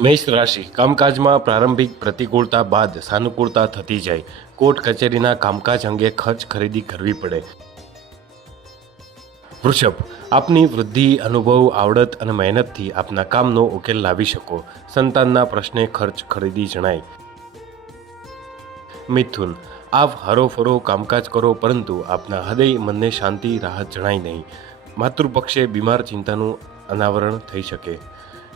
મેષ રાશિ કામકાજમાં પ્રારંભિક પ્રતિકૂળતા બાદ સાનુકૂળતા થતી જાય. કોર્ટ કચેરીના કામકાજ અંગે ખર્ચ ખરીદી કરવી પડે. વૃષભ, આપની વૃદ્ધિ, અનુભવ, આવડત અને મહેનતથી આપના કામનો ઉકેલ લાવી શકો. સંતાનના પ્રશ્ને ખર્ચ ખરીદી જણાય. મિથુન, આપ હરોફરો કામકાજ કરો પરંતુ આપના હૃદય મનને શાંતિ રાહત જણાય નહીં. માતૃપક્ષે બીમાર ચિંતાનું અનાવરણ થઈ શકે.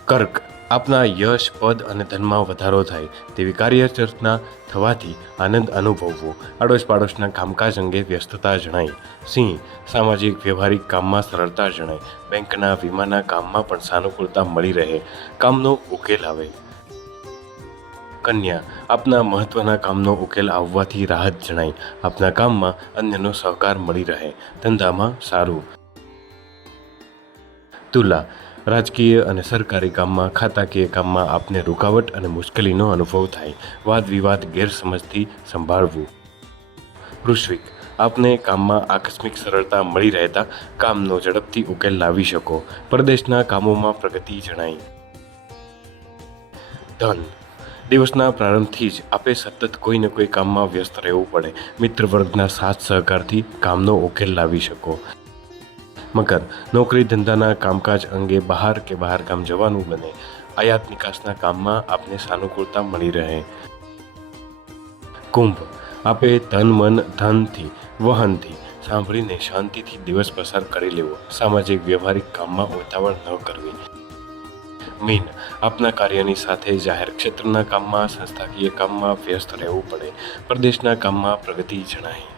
કર્ક, આપના યશ, પદ અને ધનમાં વધારો થાય તેવી કાર્યચર્ચના થવાથી આનંદ અનુભવવો. આડોશ પાડોશના કામકાજ અંગે વ્યસ્તતા જણાય. સિંહ, સામાજિક વ્યવહારિક કામમાં સરળતા જણાય. બેંકના વીમાના કામમાં પણ સાનુકૂળતા મળી રહે. કામનો ઉકેલ આવે. કન્યા, આપના મહત્વના કામનો ઉકેલ આવવાથી રાહત જણાય. આપના કામમાં અન્યનો સહકાર મળી રહે. ધંધામાં સારું. તુલા, રાજકીય અને સરકારી કામમાં, ખાતાકીય કામમાં આપને રૂકાવટ અને મુશ્કેલીનો અનુભવ થાય. વાદ વિવાદ ગેરસમજથી સંભાળવું. વૃશ્ચિક, આપને કામમાં આકસ્મિક સરળતા મળી રહેતા કામનો ઝડપથી ઉકેલ લાવી શકો. પરદેશના કામોમાં પ્રગતિ જણાય. ધન, દિવસના પ્રારંભથી જ આપે સતત કોઈ ને કોઈ કામમાં વ્યસ્ત રહેવું પડે. મિત્ર વર્ગના સાથ સહકારથી કામનો ઉકેલ લાવી શકો. મકર, નોકરી ધંધાના કામકાજ અંગે બહાર કે બહારગામ જવાનું બને. આયાત નિકાસના કામમાં આપને સાનુકૂળતા મળી રહે. કુંભ, આપે તન મન ધનથી વહનથી સાંભળીને શાંતિથી દિવસ પસાર કરી લેવો. સામાજિક વ્યવહારિક કામમાં ઉતાવળ ન કરવી. મીન, આપના કાર્યની સાથે જાહેર ક્ષેત્રના કામમાં, સંસ્થાકીય કામમાં વ્યસ્ત રહેવું પડે. પરદેશના કામમાં પ્રગતિ જણાય.